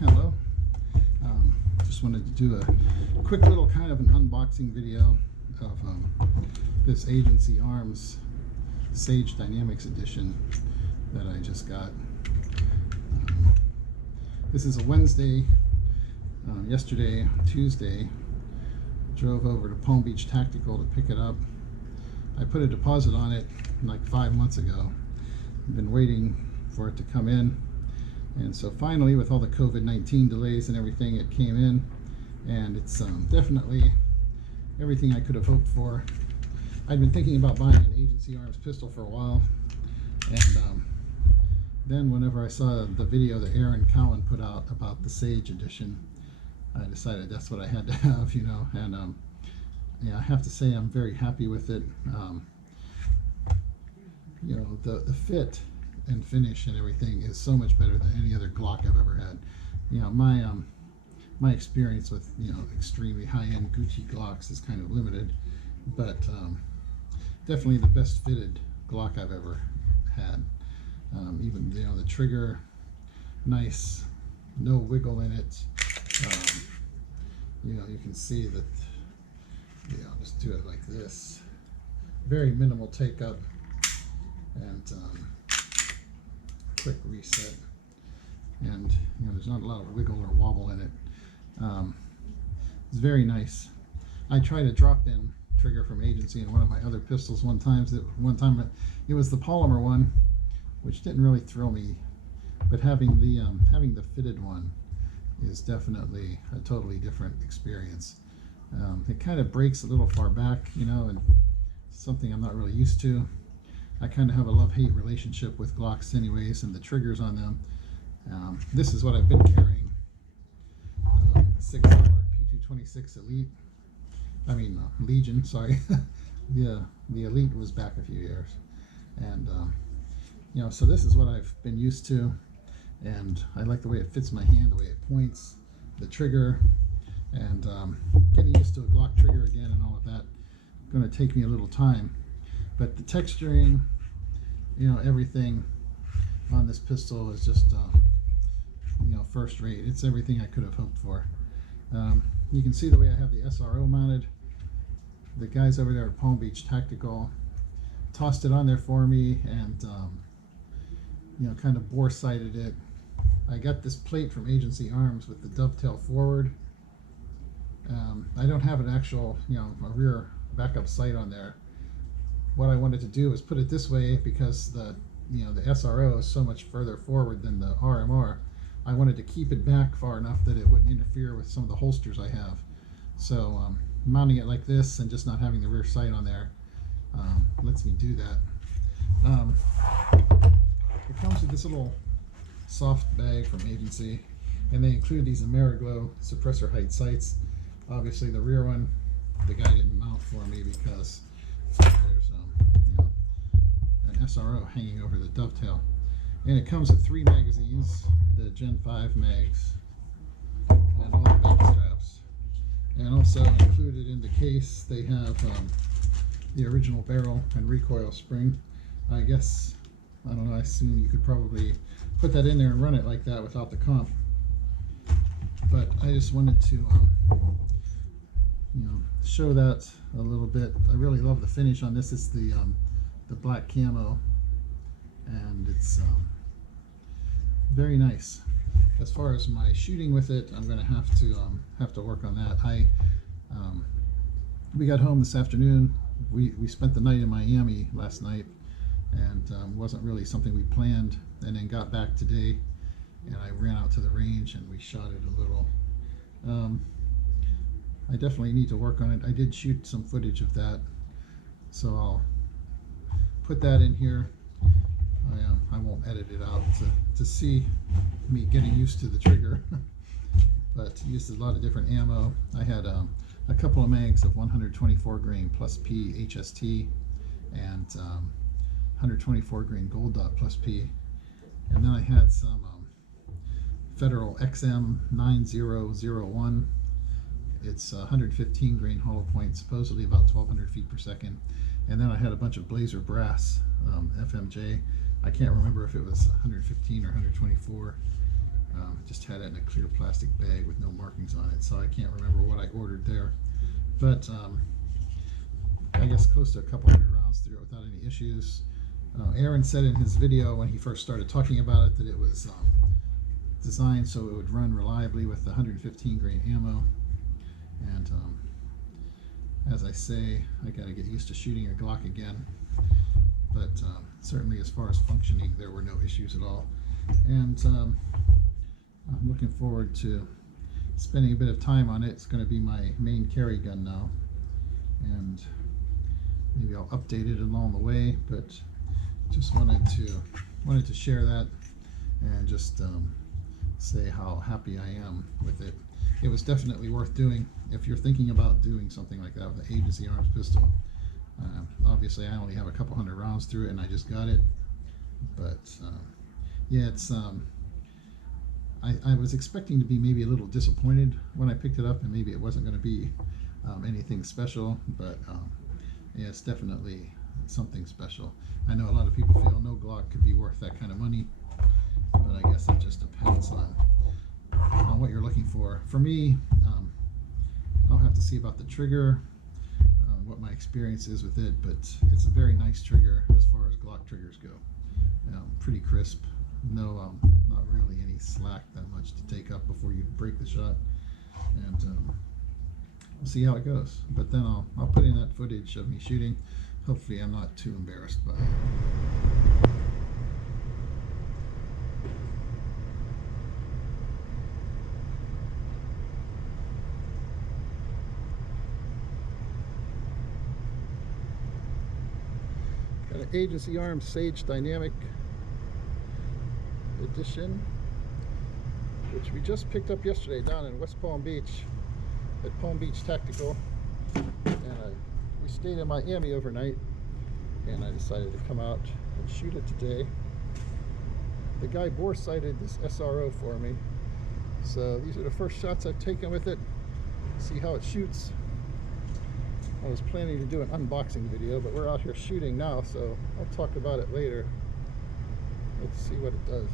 Hello. Just wanted to do a quick little kind of an unboxing video of this Agency Arms Sage Dynamics Edition that I just got. This is a Wednesday. Yesterday, Tuesday, drove over to Palm Beach Tactical to pick it up. I put a deposit on it like 5 months ago. I've been waiting for it to come in, and so finally, with all the COVID-19 delays and everything, it came in, and it's definitely everything I could have hoped for. I'd been thinking about buying an Agency Arms pistol for a while, and then whenever I saw the video that Aaron Cowan put out about the Sage edition, I decided that's what I had to have, you know. And yeah, I have to say I'm very happy with it. You know, the fit and finish and everything is so much better than any other Glock I've ever had. You know, my experience with, you know, extremely high-end Gucci Glocks is kind of limited, but definitely the best fitted Glock I've ever had. Even, you know, the trigger, nice, no wiggle in it. You know, you can see that, you know, just do it like this. Very minimal take up, and quick reset. And, you know, there's not a lot of wiggle or wobble in it. It's very nice. I tried a drop-in trigger from Agency in one of my other pistols one time. It was the polymer one, which didn't really thrill me, but having the fitted one is definitely a totally different experience. It kind of breaks a little far back, you know, and something I'm not really used to. I kind of have a love-hate relationship with Glocks anyways, and the triggers on them. This is what I've been carrying, 6R P226 Elite. I mean, Legion, sorry. The Elite was back a few years. And, you know, so this is what I've been used to. And I like the way it fits my hand, the way it points, the trigger, and getting used to a Glock trigger again and all of that. Going to take me a little time. But the texturing, you know, everything on this pistol is just, you know, first rate. It's everything I could have hoped for. You can see the way I have the SRO mounted. The guys over there at Palm Beach Tactical tossed it on there for me, and you know, kind of bore-sighted it. I got this plate from Agency Arms with the dovetail forward. I don't have an actual, you know, a rear backup sight on there. What I wanted to do was put it this way because the, you know, the SRO is so much further forward than the RMR. I wanted to keep it back far enough that it wouldn't interfere with some of the holsters I have. So mounting it like this and just not having the rear sight on there lets me do that. It comes with this little soft bag from Agency, and they include these Ameriglow suppressor height sights. Obviously the rear one, the guy didn't mount for me because there's you know, an SRO hanging over the dovetail. And it comes with 3 magazines, the Gen 5 mags, and all the back straps. And also included in the case, they have the original barrel and recoil spring. I guess, I don't know, I assume you could probably put that in there and run it like that without the comp. But I just wanted to, you know, show that a little bit. I really love the finish on this. It's the black camo, and it's very nice. As far as my shooting with it, I'm going to have to work on that. We got home this afternoon. We spent the night in Miami last night, and wasn't really something we planned, and then got back today, and I ran out to the range and we shot it a little. I definitely need to work on it. I did shoot some footage of that, so I'll put that in here. I won't edit it out to see me getting used to the trigger, but used a lot of different ammo. I had a couple of mags of 124 grain plus P HST and 124 grain gold dot plus P, and then I had some Federal XM9001. It's 115 grain hollow point, supposedly about 1200 feet per second. And then I had a bunch of Blazer brass FMJ. I can't remember if it was 115 or 124. Just had it in a clear plastic bag with no markings on it, so I can't remember what I ordered there. But I guess close to a couple hundred rounds through it without any issues. Aaron said in his video when he first started talking about it that it was designed so it would run reliably with the 115 grain ammo. And as I say, I got to get used to shooting a Glock again. But certainly as far as functioning, there were no issues at all. And I'm looking forward to spending a bit of time on it. It's going to be my main carry gun now. And maybe I'll update it along the way, but just wanted to share that and just say how happy I am with it. It was definitely worth doing if you're thinking about doing something like that with an agency arms pistol. Obviously I only have a couple hundred rounds through it and I just got it, but yeah, it's I was expecting to be maybe a little disappointed when I picked it up, and maybe it wasn't going to be anything special, but yeah, it's definitely something special. I know a lot of people feel no Glock could be worth that kind of money, but I guess it just depends on what you're looking for. For me, I'll have to see about the trigger, what my experience is with it, but it's a very nice trigger as far as Glock triggers go. Pretty crisp, no, not really any slack that much to take up before you break the shot, and we'll see how it goes. But then I'll put in that footage of me shooting. Hopefully I'm not too embarrassed by it. Got an Agency Arms Sage Dynamic Edition, which we just picked up yesterday down in West Palm Beach at Palm Beach Tactical, and we stayed in Miami overnight, and I decided to come out and shoot it today. The guy bore sighted this SRO for me, so these are the first shots I've taken with it. See how it shoots. I was planning to do an unboxing video, but we're out here shooting now, so I'll talk about it later. Let's see what it does.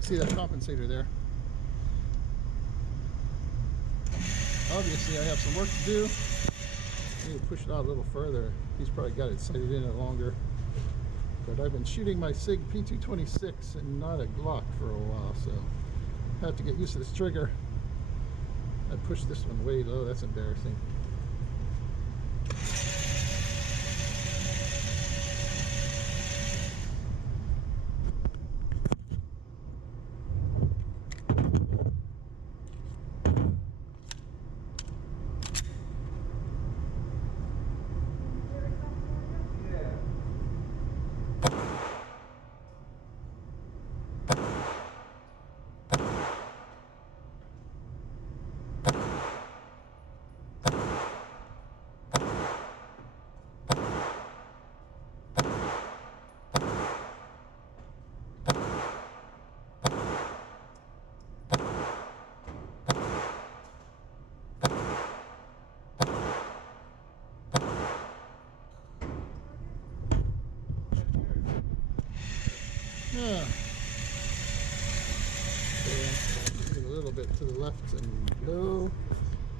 See that compensator there. Obviously I have some work to do. I need to push it out a little further. He's probably got it sighted in it longer. But I've been shooting my SIG P226 and not a Glock for a while, so I have to get used to this trigger. I pushed this one way low, that's embarrassing. Yeah. So, a little bit to the left and low.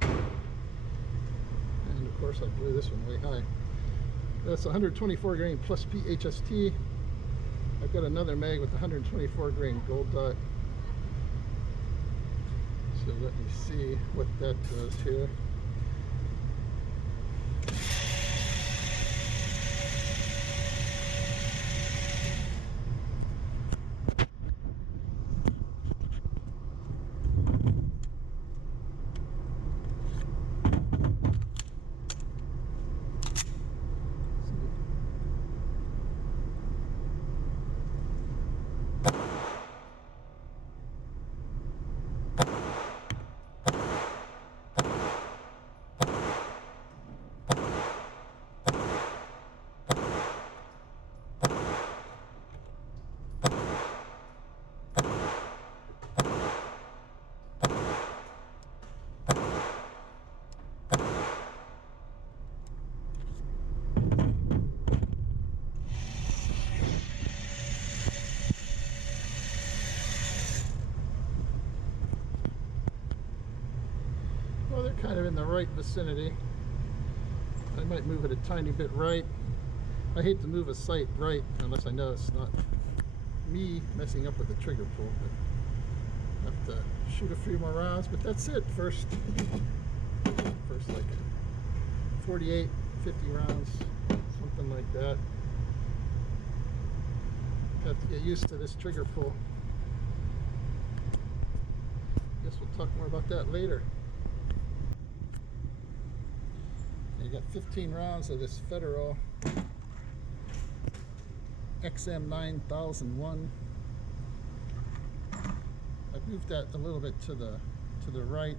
And of course I blew this one way high. That's 124 grain plus PHST. I've got another mag with 124 grain gold dot. So let me see what that does here. Well, they're kind of in the right vicinity. I might move it a tiny bit right. I hate to move a sight right unless I know it's not me messing up with the trigger pull. But I have to shoot a few more rounds, but that's it. First like 48, 50 rounds, something like that. Have to get used to this trigger pull. Guess we'll talk more about that later. You got 15 rounds of this Federal XM 9001. I've moved that a little bit to the right.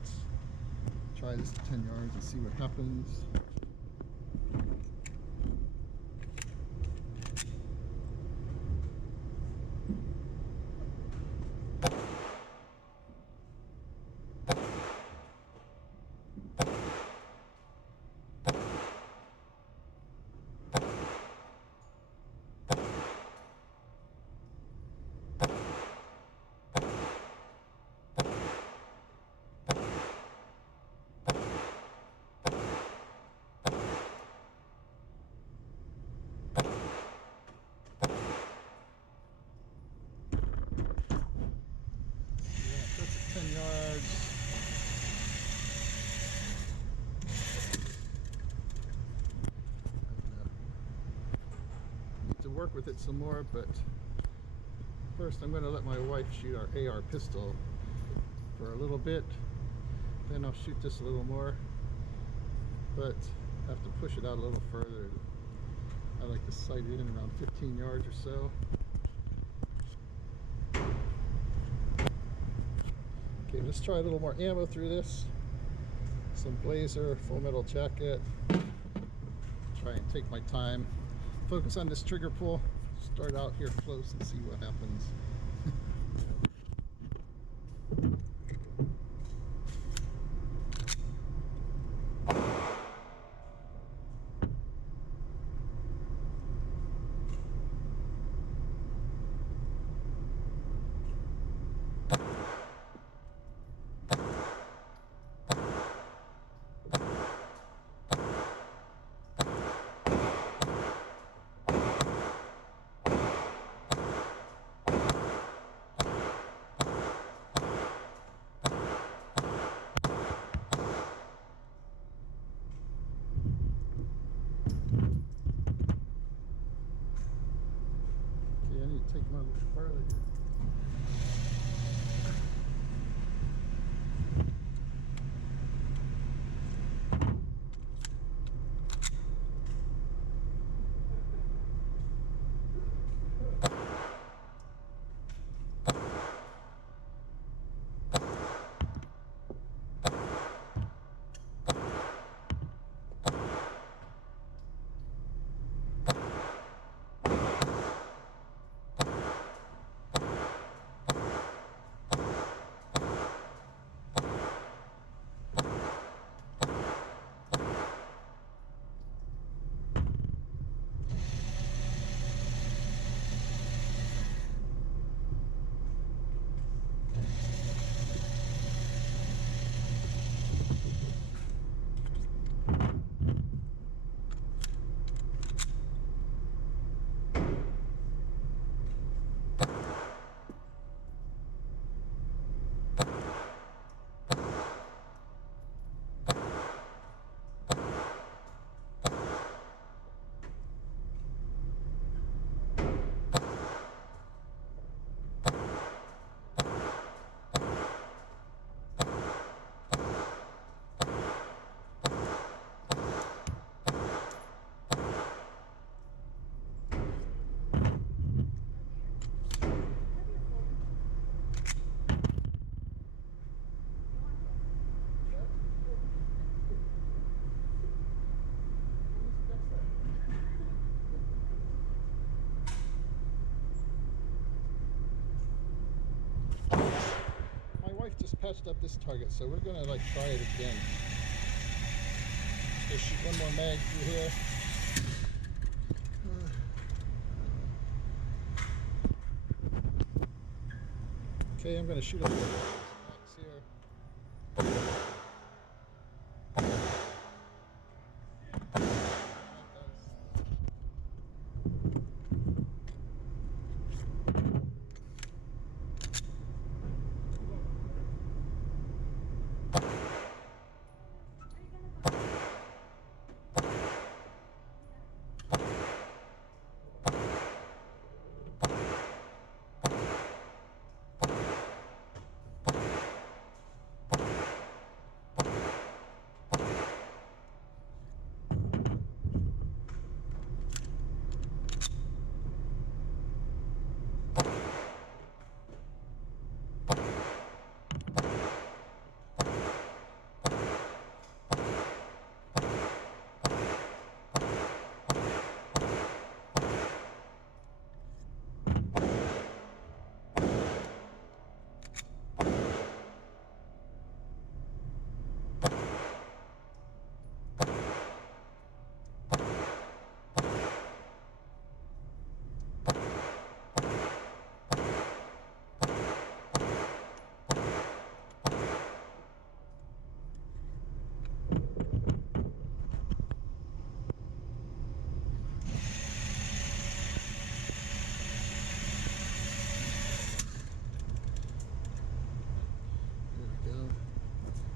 Try this at 10 yards and see what happens. That's 10 yards. Need to work with it some more, but first I'm going to let my wife shoot our AR pistol for a little bit. Then I'll shoot this a little more, but I have to push it out a little further. I like to sight it in around 15 yards or so. Okay, let's try a little more ammo through this. Some blazer, full metal jacket. Try and take my time. Focus on this trigger pull. Start out here close and see what happens. Take them a little further here. just patched up this target, so we're gonna like try it again. Just shoot one more mag through here. Okay, I'm gonna shoot up the mags here.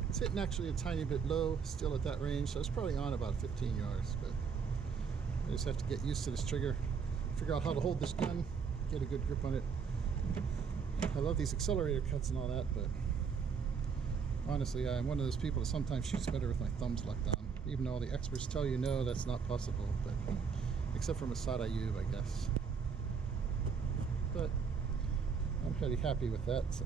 It's hitting actually a tiny bit low, still at that range, so it's probably on about 15 yards, but I just have to get used to this trigger, figure out how to hold this gun, get a good grip on it. I love these accelerator cuts and all that, but honestly, I'm one of those people that sometimes shoots better with my thumbs locked down, even though all the experts tell you no, that's not possible, but except for Masada Ayub, I guess. But I'm pretty happy with that, so.